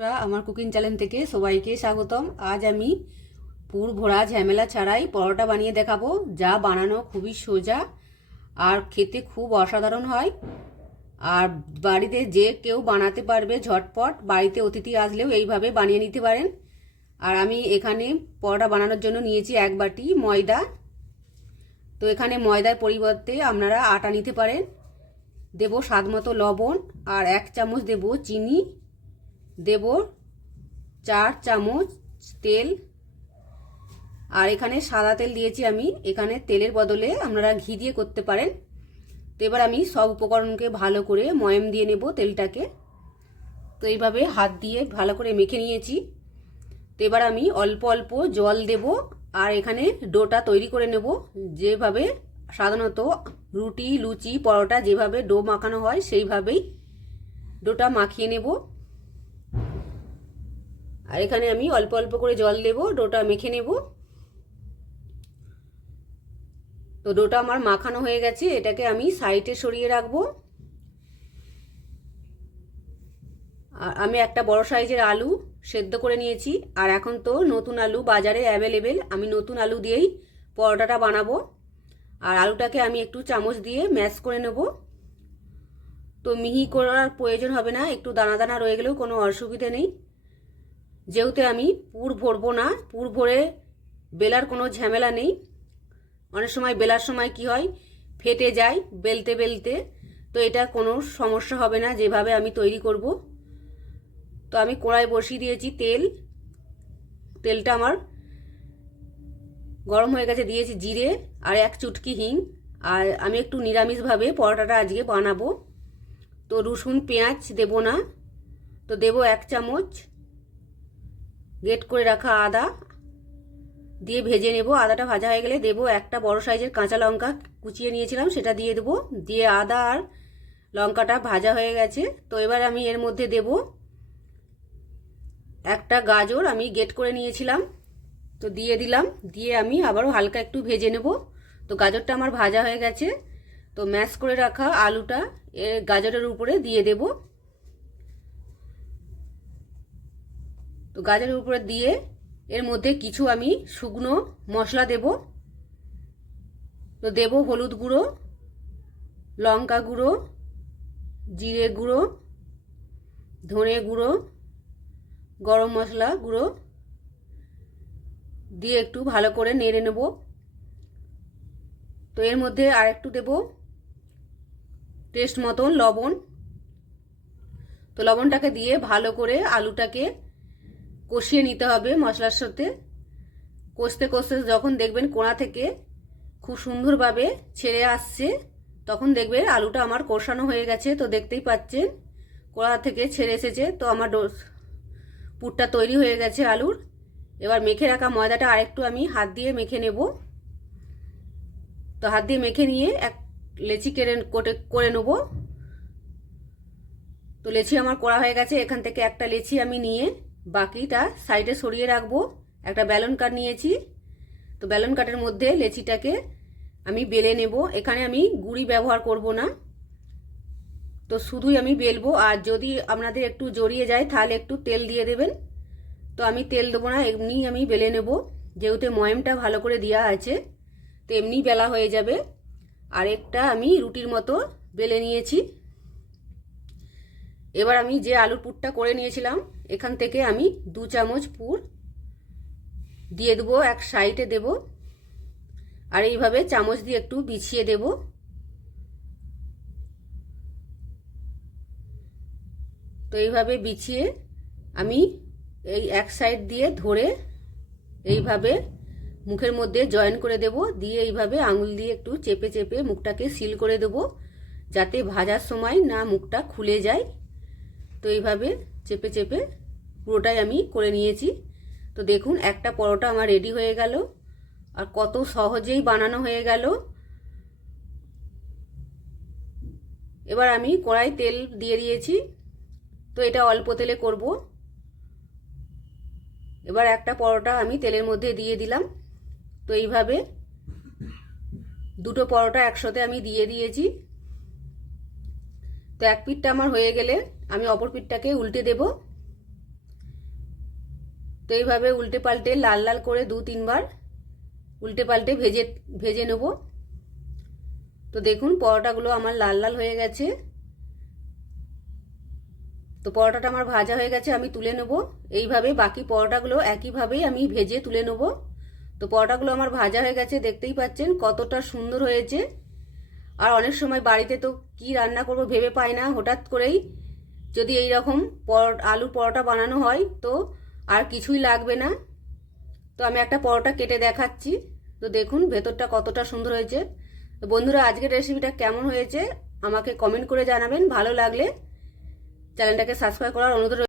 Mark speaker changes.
Speaker 1: বন্ধুরা, আমার cooking channel থেকে সবাইকে স্বাগতম। আজ আমি পুর ভরা ঝামেলা ছাড়াই পরোটা বানিয়ে দেখাবো যা বানানো খুবই সোজা আর খেতে খুব অসাধারণ হয়। আর বাড়িতে যে কেউ বানাতে পারবে ঝটপট বাড়িতে অতিথি আসলেও এইভাবে বানিয়ে নিতে পারেন। আর আমি এখানে পরোটা বানানোর জন্য নিয়েছি এক বাটি ময়দা। তো এখানে ময়দার পরিবর্তে আপনারা আটা নিতে পারেন। দেব স্বাদ মতো লবণ আর এক চামচ দেব চিনি। দেব চার চামচ তেল। আর এখানে সাদা তেল দিয়েছি আমি। এখানে তেলের বদলে আপনারা ঘি দিয়ে করতে পারেন। তো এবার আমি সব উপকরণকে ভালো করে ময়াম দিয়ে নেব তেলটাকে। তো এইভাবে হাত দিয়ে ভালো করে মেখে নিয়েছি। তো এবার আমি অল্প অল্প জল দেব। আর এখানে ডোটা তৈরি করে নেব। যেভাবে সাধারণত রুটি, লুচি, পরোটা যেভাবে ডো মাখানো হয়, সেইভাবেই ডোটা মাখিয়ে নেব। আর এখানে আমি অল্প অল্প করে জল দেব, ডোটা মেখে নেব। তো ডোটা আমার মাখানো হয়ে গেছে, এটাকে আমি সাইডে সরিয়ে রাখব। আর আমি একটা বড় সাইজের আলু সেদ্ধ করে নিয়েছি, আর এখন তো নতুন আলু বাজারে অ্যাভেলেবেল, আমি নতুন আলু দিয়েই পরোটাটা বানাবো। আর আলুটাকে আমি একটু চামচ দিয়ে ম্যাশ করে নেব। তো মিহি করার প্রয়োজন হবে না, একটু দানা দানা রয়ে গেলেও কোনো অসুবিধে নেই। যেহেতু আমি পুর ভরবো না, পুর ভরে বেলার কোনো ঝামেলা নেই। অনেক সময় বেলার সময় কি হয়, ফেটে যায় বেলতে বেলতে, তো এটা কোনো সমস্যা হবে না, যেভাবে আমি তৈরি করব। তো আমি কড়াই বসিয়ে দিয়েছি তেল। তেলটা আমার গরম হয়ে গেছে, দিয়েছি জিরে আর এক চুটকি হিং। আর আমি একটু নিরামিষভাবে পরোটাটা আজকে বানাবো। তো রসুন, পেঁয়াজ দেব না, তো দেব এক চামচ। গেট করে রাখা আদা। দিয়ে ভেজে নেব। আদাটা ভাজা হয়ে গেলে দেব একটা বড় সাইজের কাঁচা লঙ্কা। কুচিয়ে নিয়েছিলাম, সেটা দিয়ে দেবো। দিয়ে আদা আর লঙ্কাটা ভাজা হয়ে গেছে। তো এবার আমি এর মধ্যে দেব একটা গাজর। আমি গেট করে নিয়েছিলাম। তো দিয়ে দিলাম। দিয়ে আমি আবারও হালকা একটু ভেজে নেব। তো গাজরটা আমার ভাজা হয়ে গেছে। তো ম্যাশ করে রাখা আলুটা এর গাজরের উপরে দিয়ে দেব। তো গাজরের উপরে দিয়ে এর মধ্যে কিছু আমি শুকনো মশলা দেব। তো দেব হলুদ গুঁড়ো, লঙ্কা গুঁড়ো, জিরে গুঁড়ো, ধনে গুঁড়ো, গরম মশলা গুঁড়ো দিয়ে একটু ভালো করে নেড়ে নেব। তো এর মধ্যে আর একটু দেব। টেস্ট মতন লবণ। তো লবণটাকে দিয়ে ভালো করে আলুটাকে কষিয়ে নিতে হবে মশলার সাথে। কষতে কষতে যখন দেখবেন কোড়া থেকে খুব সুন্দরভাবে ছেড়ে আসছে, তখন দেখবেন আলুটা আমার কষানো হয়ে গেছে, তো দেখতেই পাচ্ছেন কোড়া থেকে ছেড়ে এসেছে। তো আমার পুরটা তৈরি হয়ে গেছে আলুর। এবার মেখে রাখা ময়দাটা আরেকটু আমি হাত দিয়ে মেখে নেব। তো হাত দিয়ে মেখে নিয়ে এক লেচি কেড়ে কোটে, করে নেব। তো লেচি আমার করা হয়ে গেছে, এখান থেকে একটা লেচি আমি নিয়ে বাকিটা সাইডে সরিয়ে রাখব। একটা ব্যালন কাট নিয়েছি। তো ব্যালন কাটের মধ্যে লেচিটাকে আমি বেলে নেব। এখানে আমি গুড়ি ব্যবহার করব না। তো শুধুই আমি বেলবো। আর যদি আপনাদের একটু জড়িয়ে যায়, তাহলে একটু তেল দিয়ে দেবেন। তো আমি তেল দেবো না এমনি আমি বেলে নেব। যেহেতু ময়মটা ভালো করে দেওয়া আছে, তো এমনি বেলা হয়ে যাবে। আরেকটা আমি রুটির মতো বেলে নিয়েছি। এবার আমি যে আলুর পুরটা করে নিয়েছিলাম, এখান থেকে আমি দু চামচ পুর দিয়ে দেবো, এক সাইডে দেব। আর এইভাবে চামচ দিয়ে একটু বিছিয়ে দেব। তো এইভাবে বিছিয়ে আমি এই এক সাইড দিয়ে ধরে এইভাবে মুখের মধ্যে জয়েন করে দেব। দিয়ে এইভাবে আঙুল দিয়ে একটু চেপে চেপে মুখটাকে সিল করে দেব, যাতে ভাজার সময় না মুখটা খুলে যায়। তো এইভাবে চেপে চেপে পুরোটাই আমি করে নিয়েছি। তো দেখুন, একটা পরোটা আমার রেডি হয়ে গেল। আর কত সহজেই বানানো হয়ে গেল। এবার আমি কড়াই তেল দিয়ে দিয়েছি। তো এটা অল্প তেলে করব। এবার একটা পরোটা আমি তেলের মধ্যে দিয়ে দিলাম। তো এইভাবে দুটো পরোটা একসাথে আমি দিয়ে দিয়েছি। তো এক পিঠটা আমার হয়ে গেলে আমি অপর পিঠটাকে উল্টে দেব। তো এইভাবে উল্টে পাল্টে লাল লাল করে দু তিনবার উল্টে পাল্টে ভেজে ভেজে নেব। তো দেখুন পরোটাগুলো আমার লাল লাল হয়ে গেছে। তো পরোটাটা আমার ভাজা হয়ে গেছে, আমি তুলে নেব। এইভাবে বাকি পরোটাগুলো একইভাবেই আমি ভেজে তুলে নেব। তো পরোটাগুলো আমার ভাজা হয়ে গেছে, দেখতেই পাচ্ছেন কতটা সুন্দর হয়েছে। আর অনেক সময় বাড়িতে তো কি রান্না করব ভেবে পাই না, হঠাৎ করেই যদি এই রকম পর আলুর পরোটা বানানো হয়, তো আর কিছুই লাগবে না। তো আমি একটা পরোটা কেটে দেখাচ্ছি। তো দেখুন ভেতরটা কতটা সুন্দর হয়েছে। তো বন্ধুরা, আজকের রেসিপিটা কেমন হয়েছে আমাকে কমেন্ট করে জানাবেন। ভালো লাগলে চ্যানেলটাকে সাবস্ক্রাইব করার অনুরোধ